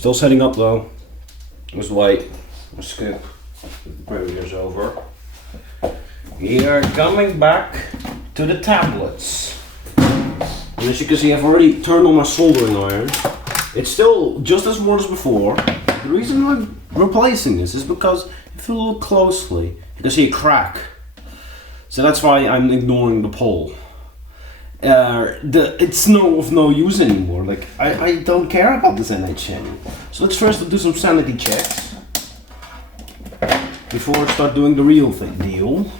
Still setting up though. Just wait. I'll skip the previous over. We are coming back to the tablets. And as you can see, I've already turned on my soldering iron. It's still just as warm as before. The reason I'm replacing this is because if you look closely, you can see a crack. So that's why I'm ignoring the pole. It's of no use anymore. Like I don't care about this NHN. So let's first do some sanity checks before I start doing the real deal.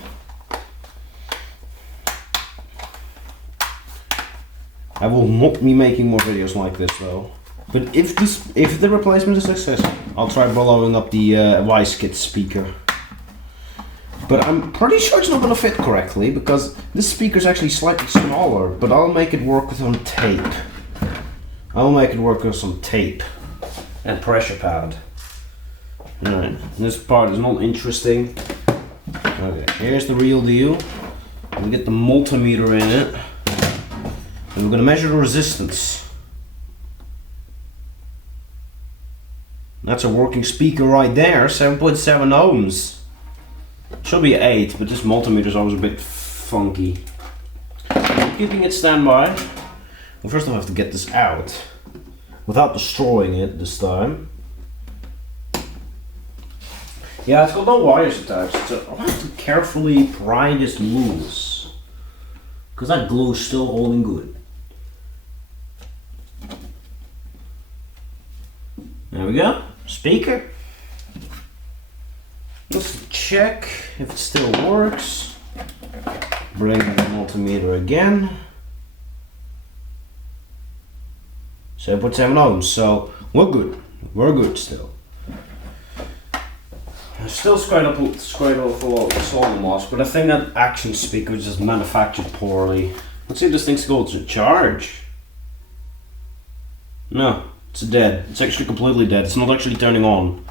I will not be making more videos like this though. But if the replacement is successful, I'll try blowing up the wizekids speaker. But I'm pretty sure it's not going to fit correctly because this speaker is actually slightly smaller. But I'll make it work with some tape. I'll make it work with some tape and pressure pad. Alright, this part is not interesting. Okay, here's the real deal. We get the multimeter in it. And we're going to measure the resistance. That's a working speaker right there, 7.7 ohms. Should be 8, but this multimeter is always a bit funky. I'm keeping it standby. Well, first I have to get this out without destroying it this time. Yeah, it's got no wires attached, so I have to carefully pry this loose because that glue is still holding good. There we go, speaker. Let's check if it still works. Bring the multimeter again. 7.7 ohms, so we're good. We're good still. I still scraped off a lot of solder loss, but I think that action speaker is just manufactured poorly. Let's see if this thing's going to charge. No, it's dead. It's actually completely dead. It's not actually turning on.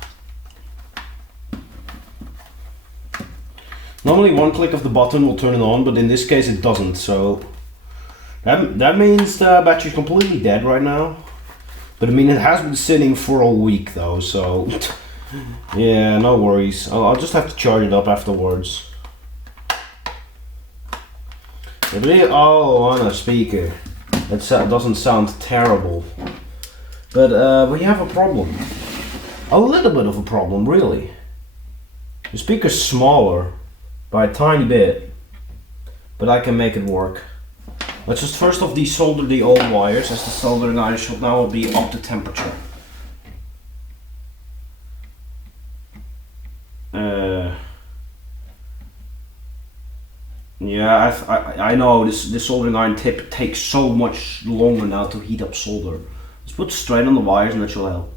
Normally one click of the button will turn it on, but in this case it doesn't, so that means the battery's completely dead right now. But I mean, it has been sitting for a week though, so yeah, no worries. I'll just have to charge it up afterwards. Oh, on a speaker. That doesn't sound terrible. But we have a problem. A little bit of a problem, really. The speaker's smaller by a tiny bit, but I can make it work. Let's just first off desolder the old wires, as the soldering iron should now be up to temperature. Yeah, I know this soldering iron tip takes so much longer now to heat up solder. Let's put straight on the wires and that should help.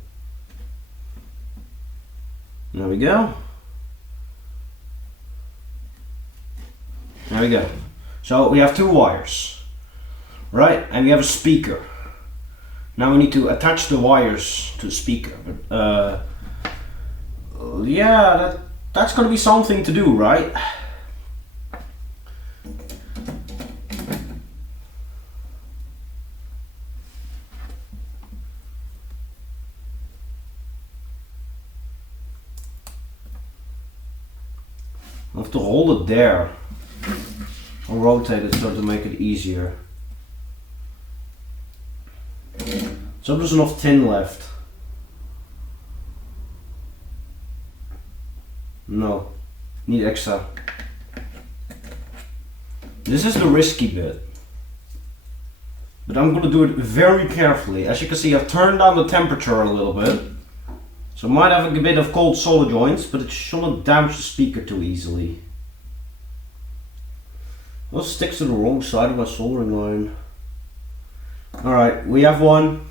There we go. There we go. So we have two wires, right? And we have a speaker. Now we need to attach the wires to the speaker. But yeah, that's going to be something to do, right? I have to hold it there. I'll rotate it so to make it easier. So there's enough tin left. No, need extra. This is the risky bit. But I'm going to do it very carefully. As you can see, I've turned down the temperature a little bit. So I might have a bit of cold solder joints, but it shouldn't damage the speaker too easily. Well, sticks to the wrong side of my soldering iron. Alright, we have one.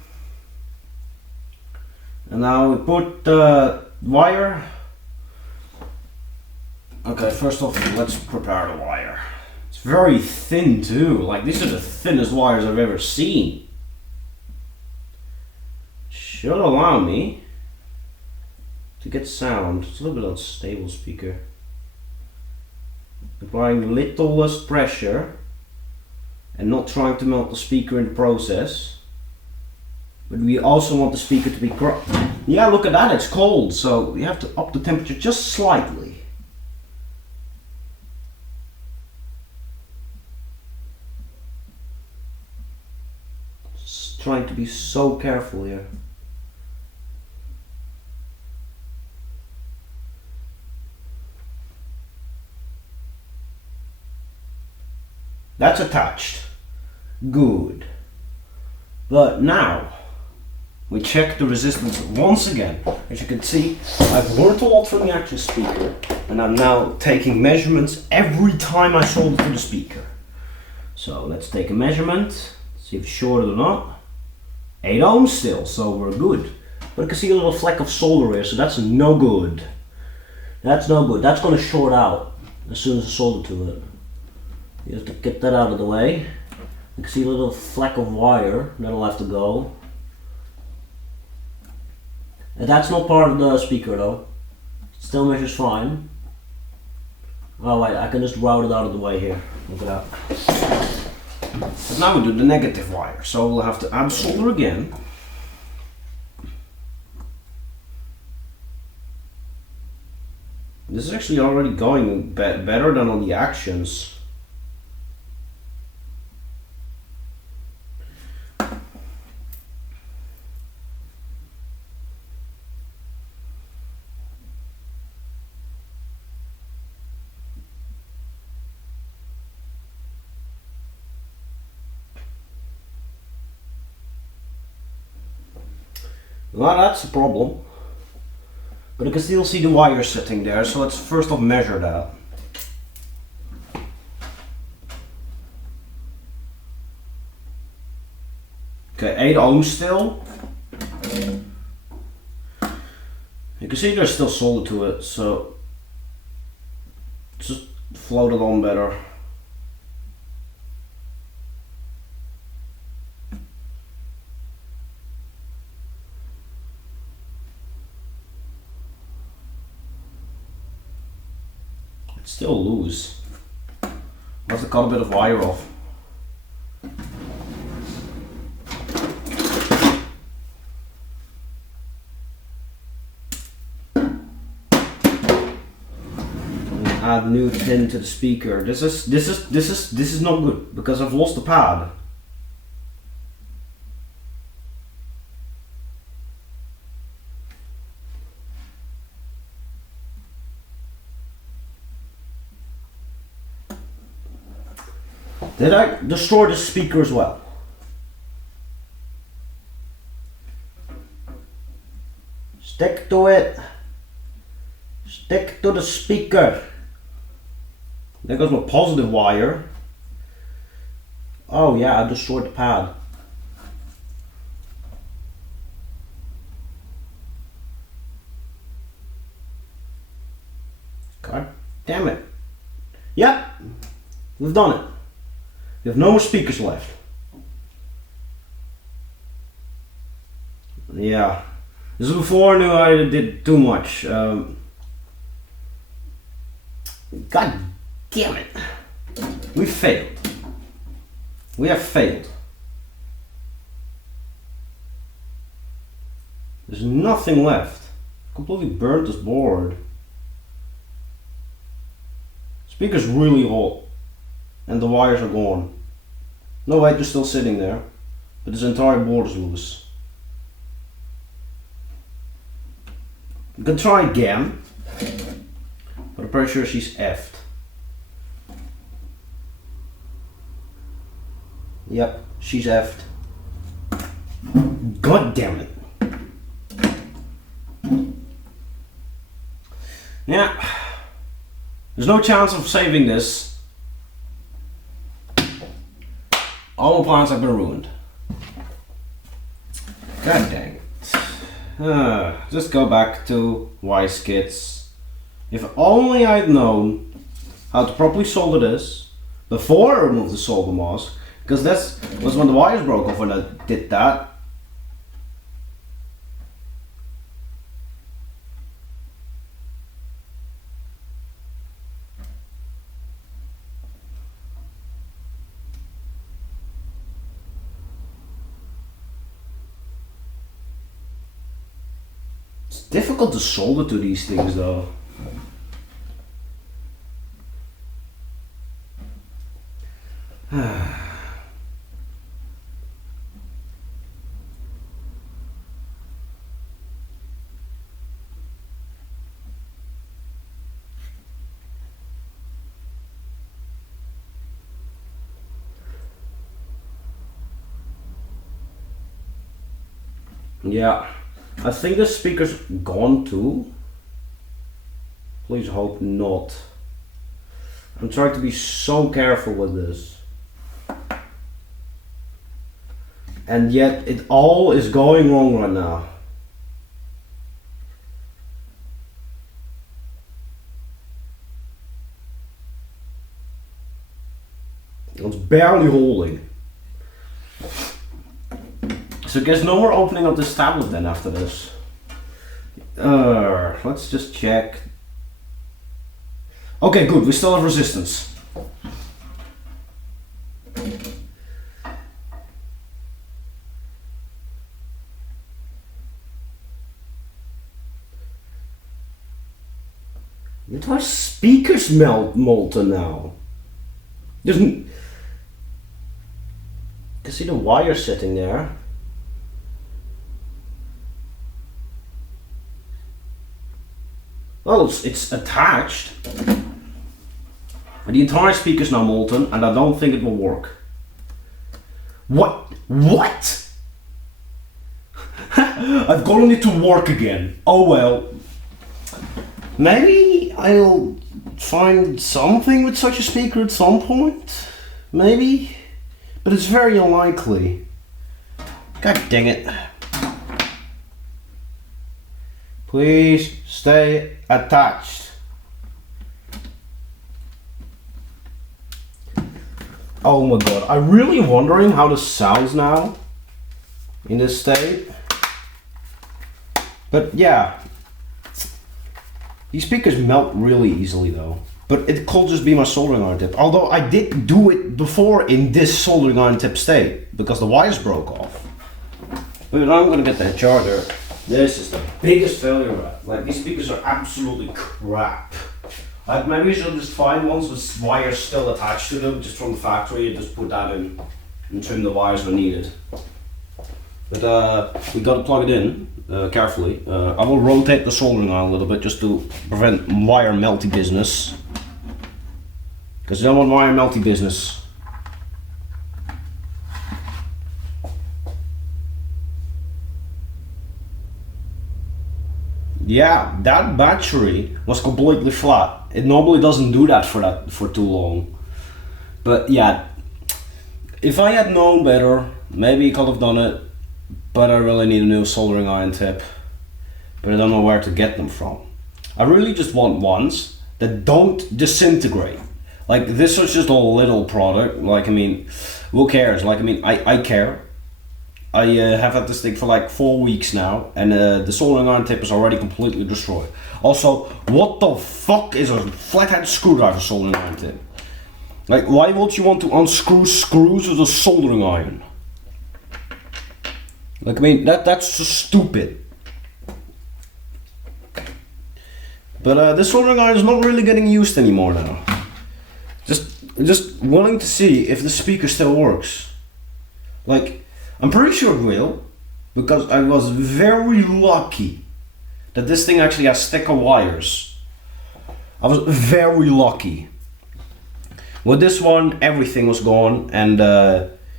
And now we put the wire. Okay, first off, let's prepare the wire. It's very thin too. Like, these are the thinnest wires I've ever seen. Should allow me to get sound. It's a little bit unstable speaker. Applying little less pressure and not trying to melt the speaker in the process. But we also want the speaker to be yeah, look at that, it's cold, so you have to up the temperature just slightly. Just trying to be so careful here. That's attached. Good. But now we check the resistance once again. As you can see, I've learned a lot from the actual speaker, and I'm now taking measurements every time I solder to the speaker. So let's take a measurement, see if it's shorted or not. 8 ohms still, so we're good. But I can see a little fleck of solder here, so that's no good. That's no good. That's going to short out as soon as I solder to it. You have to get that out of the way. You can see a little fleck of wire that'll have to go. And that's not part of the speaker though. It still measures fine. Oh wait, I can just route it out of the way here. Look at that. But now we do the negative wire, so we'll have to add solder again. This is actually already going better than on the actions. Well, that's a problem. But I can still see the wire sitting there, so let's first off measure that. Okay, 8 ohms still. You can see there's still solder to it, so just float it on better. It's still loose. I'll have to cut a bit of wire off. Add new pin to the speaker. This is not good because I've lost the pad. Did I destroy the speaker as well? Stick to it. Stick to the speaker. There goes my positive wire. Oh yeah, I destroyed the pad. God damn it. Yep, we've done it. We have no more speakers left. Yeah, this is before I knew I did too much. God damn it. We failed. We have failed. There's nothing left. Completely burnt this board. Speaker's really hot. And the wires are gone. No wait, they're still sitting there. But this entire board is loose. We can try again. But I'm pretty sure she's effed. Yep, she's effed. God damn it. Yeah. There's no chance of saving this. All my plans have been ruined. God dang it. Just go back to wizekids. If only I'd known how to properly solder this before I removed the solder mask, because that was when the wires broke off when I did that. It's difficult to solder to these things though. Yeah, I think the speaker's gone too. Please hope not. I'm trying to be so careful with this. And yet it all is going wrong right now. It's barely holding. So I guess no more opening up this tablet then after this. Let's just check. Okay, good, we still have resistance. The entire speaker's molten now. You can see the wire sitting there. Well, it's attached. The entire speaker's now molten, and I don't think it will work. What? What? I've gotten it to work again. Oh well. Maybe I'll find something with such a speaker at some point. Maybe. But it's very unlikely. God dang it. Please stay attached. Oh my god, I'm really wondering how this sounds now in this state. But yeah, these speakers melt really easily though. But it could just be my soldering iron tip. Although I did do it before in this soldering iron tip state because the wires broke off. But now I'm gonna get that charger. This is the biggest failure of it. Like, these speakers are absolutely crap. Like, maybe you should just find ones with wires still attached to them, just from the factory, and just put that in and trim the wires when needed. But we gotta plug it in carefully. I will rotate the soldering iron a little bit just to prevent wire melty business. Because I don't want wire melty business. Yeah, that battery was completely flat. It normally doesn't do that for too long. But yeah, if I had known better, maybe I could have done it. But I really need a new soldering iron tip. But I don't know where to get them from. I really just want ones that don't disintegrate. Like, this was just a little product. Like, I mean, who cares? Like, I mean, I care. I have had this thing for like 4 weeks now, and the soldering iron tip is already completely destroyed. Also, what the fuck is a flathead screwdriver soldering iron tip? Like, why would you want to unscrew screws with a soldering iron? Like, I mean, that's just stupid. But this soldering iron is not really getting used anymore now. Just wanting to see if the speaker still works. Like, I'm pretty sure it will, because I was very lucky that this thing actually has thicker wires. I was very lucky. With this one, everything was gone, and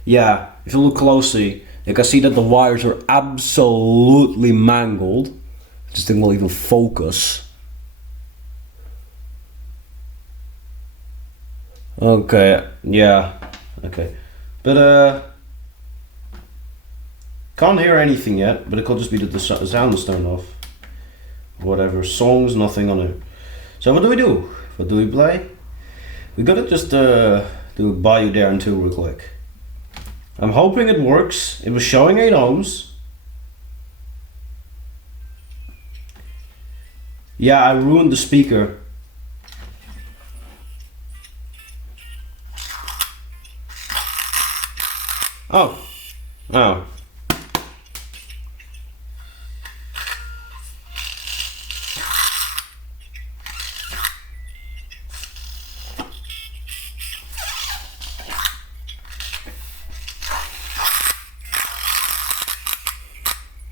yeah, if you look closely, you can see that the wires are absolutely mangled. This thing will even focus. Okay, yeah, okay, but can't hear anything yet, but it could just be that the sound is turned off. Whatever, songs, nothing on it. So what do we do? What do we play? We gotta just do Buy You There in 2 real quick. I'm hoping it works. It was showing 8 ohms. Yeah, I ruined the speaker. Oh. Oh.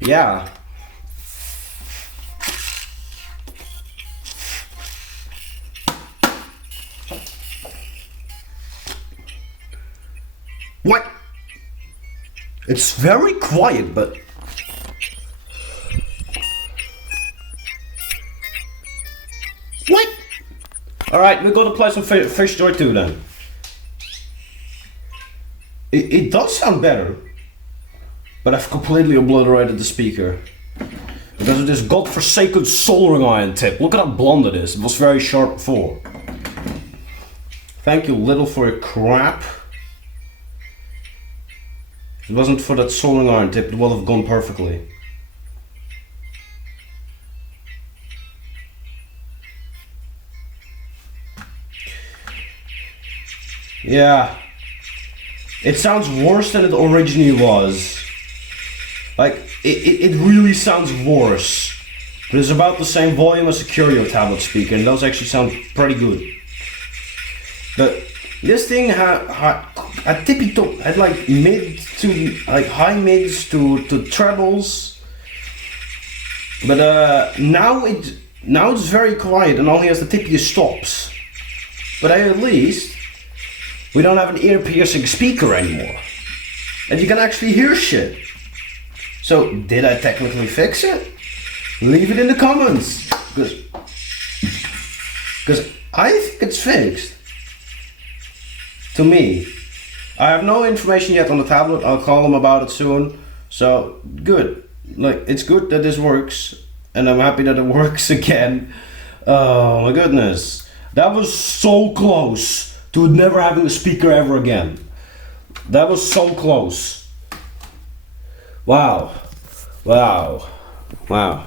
Yeah. What? It's very quiet, but... What? Alright, we're gonna play some Fish Joy 2 then. It does sound better, but I've completely obliterated the speaker. Because of this godforsaken soldering iron tip. Look at how blonde it is. It was very sharp before. Thank you, Little, for your crap. If it wasn't for that soldering iron tip, it would have gone perfectly. Yeah. It sounds worse than it originally was. Like, it really sounds worse. But it's about the same volume as a Curio tablet speaker, and those actually sound pretty good. But this thing had a tippy top, had like high mids to trebles. But now it's very quiet and only has the tippiest stops. But at least we don't have an ear-piercing speaker anymore. And you can actually hear shit. So, did I technically fix it? Leave it in the comments. Because I think it's fixed. To me. I have no information yet on the tablet. I'll call them about it soon. So, good. Like, it's good that this works. And I'm happy that it works again. Oh my goodness. That was so close to never having a speaker ever again. That was so close. Wow. Wow. Wow.